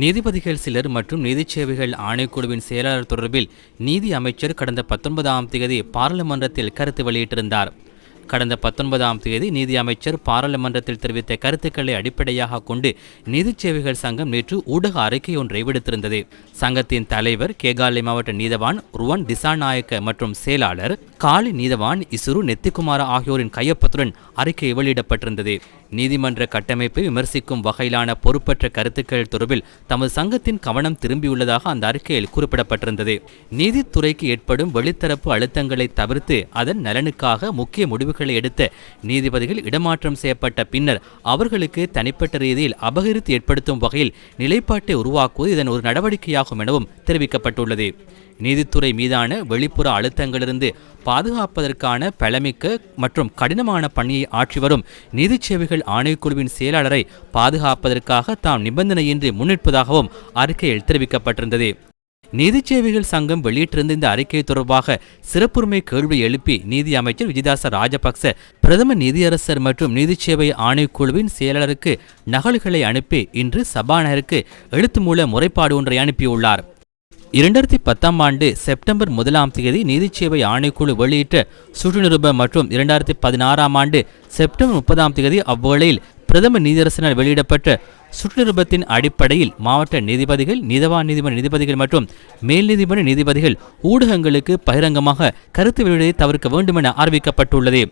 நீதிபதிகள் சிலர் மற்றும் நீதிச் சேவைகள் ஆணைக்குழுவின் செயலாளர் தொடர்பில் நீதி அமைச்சர் கடந்த பத்தொன்பதாம் தேதி பாராளுமன்றத்தில் கருத்து வெளியிட்டிருந்தார். கடந்த பத்தொன்பதாம் தேதி நீதி அமைச்சர் பாராளுமன்றத்தில் தெரிவித்த கருத்துக்களை அடிப்படையாக கொண்டு நீதிச் சேவைகள் சங்கம் நேற்று ஊடக அறிக்கை ஒன்றை விடுத்திருந்தது. சங்கத்தின் தலைவர் கேகாலை மாவட்ட நீதவான் ருவன் திசாநாயக்க மற்றும் செயலாளர் காளி நீதவான் இசுரு நெத்திக்குமார ஆகியோரின் கையொப்பத்துடன் அறிக்கை வெளியிடப்பட்டிருந்தது. நீதிமன்ற கட்டமைப்பை விமர்சிக்கும் வகையிலான பொறுப்பற்ற கருத்துக்கள் தொடர்பில் தமது சங்கத்தின் கவனம் திரும்பியுள்ளதாக அந்த அறிக்கையில் குறிப்பிடப்பட்டிருந்தது. நீதித்துறைக்கு ஏற்படும் வெளித்தரப்பு அழுத்தங்களை தவிர்த்து அதன் நலனுக்காக முக்கிய முடிவுகளை எடுத்த நீதிபதிகள் இடமாற்றம் செய்யப்பட்ட பின்னர் அவர்களுக்கு தனிப்பட்ட ரீதியில் அபகரித்து ஏற்படுத்தும் வகையில் நிலைப்பாட்டை உருவாக்குவது இதன் ஒரு நடவடிக்கையாகும் எனவும் தெரிவிக்கப்பட்டுள்ளது. நீதித்துறை மீதான வெளிப்புற அழுத்தங்களிலிருந்து பாதுகாப்பதற்கான பலமிக்க மற்றும் கடினமான பணியை ஆற்றி வரும் நிதி சேவைகள் ஆணைக்குழுவின் செயலாளரை பாதுகாப்பதற்காக தாம் நிபந்தனையின்றி முன்னிற்பதாகவும் அறிக்கையில் தெரிவிக்கப்பட்டிருந்தது. நீதி சேவைகள் சங்கம் வெளியிட்டிருந்த இந்த அறிக்கை தொடர்பாக சிறப்புரிமை கேள்வி எழுப்பி நீதி அமைச்சர் விஜயதாச ராஜபக்ச பிரதம நீதியரசர் மற்றும் நீதி சேவை ஆணைக்குழுவின் செயலாளருக்கு நகல்களை அனுப்பி இன்று சபாநாயகருக்கு எழுத்து மூல முறைப்பாடு ஒன்றை அனுப்பியுள்ளார். இரண்டாயிரத்தி பத்தாம் ஆண்டு செப்டம்பர் முதலாம் தேதி நீதிச்சேவை ஆணைக்குழு வெளியிட்ட சுற்றுநிருப மற்றும் இரண்டாயிரத்தி பதினாறாம் ஆண்டு செப்டம்பர் முப்பதாம் தேதி அவ்வேளையில் பிரதம நீதியரசனால் வெளியிடப்பட்ட சுற்றுநிருபத்தின் அடிப்படையில் மாவட்ட நீதிபதிகள் நீதவான் நீதிமன்ற நீதிபதிகள் மற்றும் மேல் நீதிமன்ற நீதிபதிகள் ஊடகங்களுக்கு பகிரங்கமாக கருத்து வெளியிடுவதை தவிர்க்க வேண்டும் என அறிவிக்கப்பட்டுள்ளது.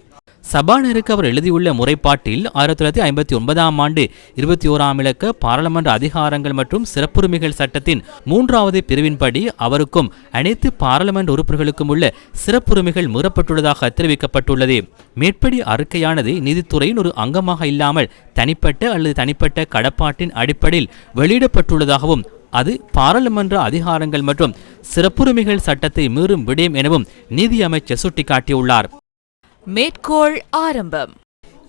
சபாநாயகருக்கு அவர் எழுதியுள்ள முறைப்பாட்டில் ஆயிரத்தி தொள்ளாயிரத்தி ஐம்பத்தி ஒன்பதாம் ஆண்டு இருபத்தி ஓராம் இலக்க பாராளுமன்ற அதிகாரங்கள் மற்றும் சிறப்புரிமைகள் சட்டத்தின் மூன்றாவது பிரிவின்படி அவருக்கும் அனைத்து பாராளுமன்ற உறுப்பினர்களுக்கும் உள்ள சிறப்புரிமைகள் மீறப்பட்டுள்ளதாக தெரிவிக்கப்பட்டுள்ளது. மேற்படி அறிக்கையானது நீதித்துறையின் ஒரு அங்கமாக இல்லாமல் தனிப்பட்ட அல்லது தனிப்பட்ட கடப்பாட்டின் அடிப்படையில் வெளியிடப்பட்டுள்ளதாகவும் அது பாராளுமன்ற அதிகாரங்கள் மற்றும் சிறப்புரிமைகள் சட்டத்தை மீறும் விடயம் எனவும் நீதி அமைச்சர் சுட்டிக்காட்டியுள்ளார். மேற்கோள் ஆரம்பம்.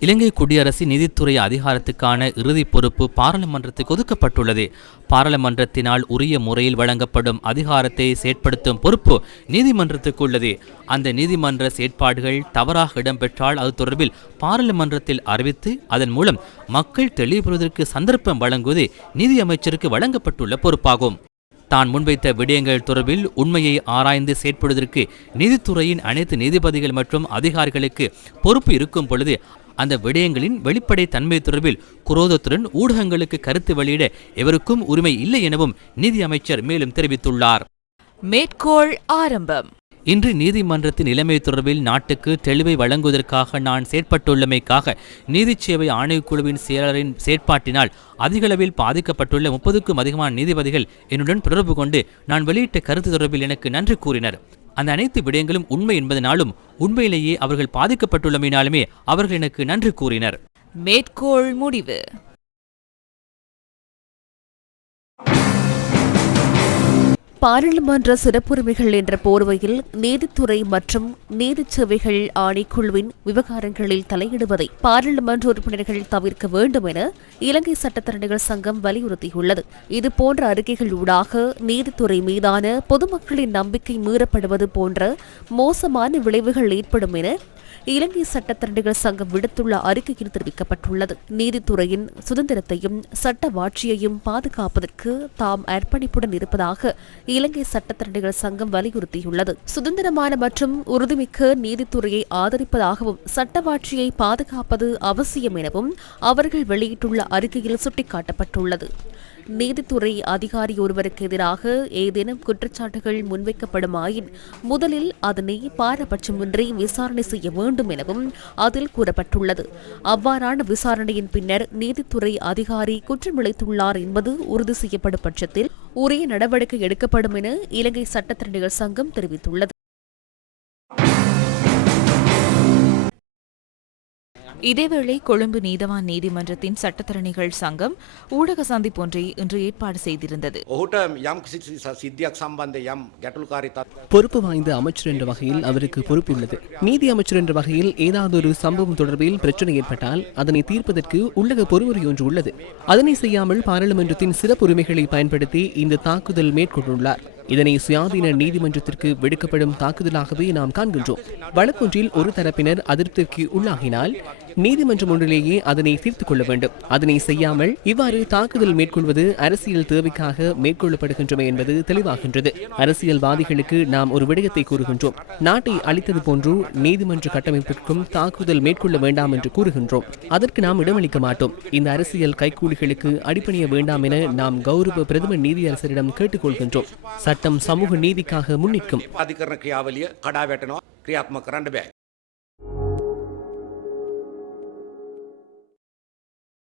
இலங்கை குடியரசின் நிதித்துறை அதிகாரத்துக்கான இறுதி பொறுப்பு பாராளுமன்றத்துக்கு ஒதுக்கப்பட்டுள்ளது. பாராளுமன்றத்தினால் உரிய முறையில் வழங்கப்படும் அதிகாரத்தை செயற்படுத்தும் பொறுப்பு நீதிமன்றத்துக்கு உள்ளது அந்த நீதிமன்ற செயற்பாடுகள் தவறாக இடம்பெற்றால் அது தொடர்பில் பாராளுமன்றத்தில் அறிவித்து அதன் மூலம் மக்கள் தெளிவுபெறுவதற்கு சந்தர்ப்பம் வழங்குவது நிதி அமைச்சருக்கு வழங்கப்பட்டுள்ள பொறுப்பாகும். தான் முன்வைத்த விடயங்கள் தொடர்பில் உண்மையை ஆராய்ந்து செயற்படுவதற்கு நீதித்துறையின் அனைத்து நீதிபதிகள் மற்றும் அதிகாரிகளுக்கு பொறுப்பு இருக்கும் பொழுது அந்த விடயங்களின் வெளிப்படை தன்மை தொடர்பில் குரோதத்துடன் ஊடகங்களுக்கு கருத்து வெளியிட எவருக்கும் உரிமை இல்லை எனவும் நிதி அமைச்சர் மேலும் தெரிவித்துள்ளார். மேற்கோள் ஆரம்பம். இன்று நீதிமன்றத்தின் நிலைமை தொடர்பில் நாட்டுக்கு தெளிவை வழங்குவதற்காக நான் செயற்பட்டுள்ளமைக்காக நீதி சேவை ஆணைக்குழுவின் செயலரின் செயற்பாட்டினால் அதிகளவில் பாதிக்கப்பட்டுள்ள முப்பதுக்கும் அதிகமான நீதிபதிகள் என்னுடன் தொடர்பு கொண்டு நான் வெளியிட்ட கருத்து தொடர்பில் எனக்கு நன்றி கூறினர். அந்த அனைத்து விடயங்களும் உண்மை என்பதனாலும் உண்மையிலேயே அவர்கள் பாதிக்கப்பட்டுள்ளமையினாலுமே அவர்கள் எனக்கு நன்றி கூறினர். மேற்கோள் முடிவு. பாராளுமன்ற சிறப்புரிமைகள் என்ற போர்வையில் நீதித்துறை மற்றும் நீதி சேவைகள் ஆணைக்குழுவின் விவகாரங்களில் தலையிடுவதை பாராளுமன்ற உறுப்பினர்கள் தவிர்க்க வேண்டும் என இலங்கை சட்டத்தரணிகள் சங்கம் வலியுறுத்தியுள்ளது. இதுபோன்ற அறிக்கைகள் ஊடாக நீதித்துறை மீதான பொதுமக்களின் நம்பிக்கை மீறப்படுவது போன்ற மோசமான விளைவுகள் ஏற்படும் என இலங்கை சட்டத்திரண்டுகள் சங்கம் விடுத்துள்ள அறிக்கையில் தெரிவிக்கப்பட்டுள்ளது. நீதித்துறையின் சுதந்திரத்தையும் சட்ட வாட்சியையும் பாதுகாப்பதற்கு தாம் அர்ப்பணிப்புடன் இருப்பதாக இலங்கை சட்டத்திரண்டுகள் சங்கம் வலியுறுத்தியுள்ளது. சுதந்திரமான மற்றும் உறுதிமிக்க நீதித்துறையை ஆதரிப்பதாகவும் சட்டவாட்சியை பாதுகாப்பது அவசியம் எனவும் அவர்கள் வெளியிட்டுள்ள அறிக்கையில் சுட்டிக்காட்டப்பட்டுள்ளது. நீதித்துறை அதிகாரி ஒருவருக்கு எதிராக ஏதேனும் குற்றச்சாட்டுகள் முன்வைக்கப்படுமாயின் முதலில் அதனை பாரபட்சமின்றி விசாரணை செய்ய வேண்டும் எனவும் அதில் கூறப்பட்டுள்ளது. அவ்வாறான விசாரணையின் பின்னர் நீதித்துறை அதிகாரி குற்றமிழைத்துள்ளார் என்பது உறுதி செய்யப்படும் பட்சத்தில் உரிய நடவடிக்கை எடுக்கப்படும் என இலங்கை சட்டத்திறனிகள் சங்கம் தெரிவித்துள்ளது. இதேவேளை கொழும்பு நீதவான் நீதிமன்றத்தின் சட்டத்தரணிகள் சங்கம் ஊடக சந்திப்பு ஒன்றை இன்று ஏற்பாடு செய்திருந்தது. பொறுப்பு வாய்ந்த அமைச்சர் என்ற வகையில் அவருக்கு பொறுப்பு உள்ளது. நீதி அமைச்சர் என்ற வகையில் ஏதாவது ஒரு சம்பவம் தொடர்பில் பிரச்சனை ஏற்பட்டால் அதனை தீர்ப்பதற்கு உள்ளக பொறுமுறை ஒன்று உள்ளது. அதனை செய்யாமல் பாராளுமன்றத்தின் சிறப்பு உரிமைகளை பயன்படுத்தி இந்த தாக்குதல் மேற்கொண்டுள்ளார். இதனை சுயாதீன நீதிமன்றத்திற்கு விடுக்கப்படும் தாக்குதலாகவே நாம் காண்கின்றோம். வழக்கொன்றில் ஒரு தரப்பினர் அதிருப்திக்கு உள்ளாகினால் நீதிமன்றம் ஒன்றிலேயே அதனை தீர்த்துக் கொள்ள வேண்டும். அதனை செய்யாமல் இவ்வாறு தாக்குதல் மேற்கொள்வது அரசியல் தேவைக்காக மேற்கொள்ளப்படுகின்றன என்பது தெளிவாகின்றது. அரசியல்வாதிகளுக்கு நாம் ஒரு விடயத்தை கூறுகின்றோம். நாட்டை அளித்தது போன்று நீதிமன்ற கட்டமைப்பிற்கும் தாக்குதல் மேற்கொள்ள வேண்டாம் என்று கூறுகின்றோம். அதற்கு நாம் இடமளிக்க மாட்டோம். இந்த அரசியல் கைக்கூலிகளுக்கு அடிப்பணிய வேண்டாம் என நாம் கௌரவ பிரதம நீதியரசரிடம் கேட்டுக்கொள்கின்றோம். சட்டம் சமூக நீதிக்காக முன்னிற்கும்.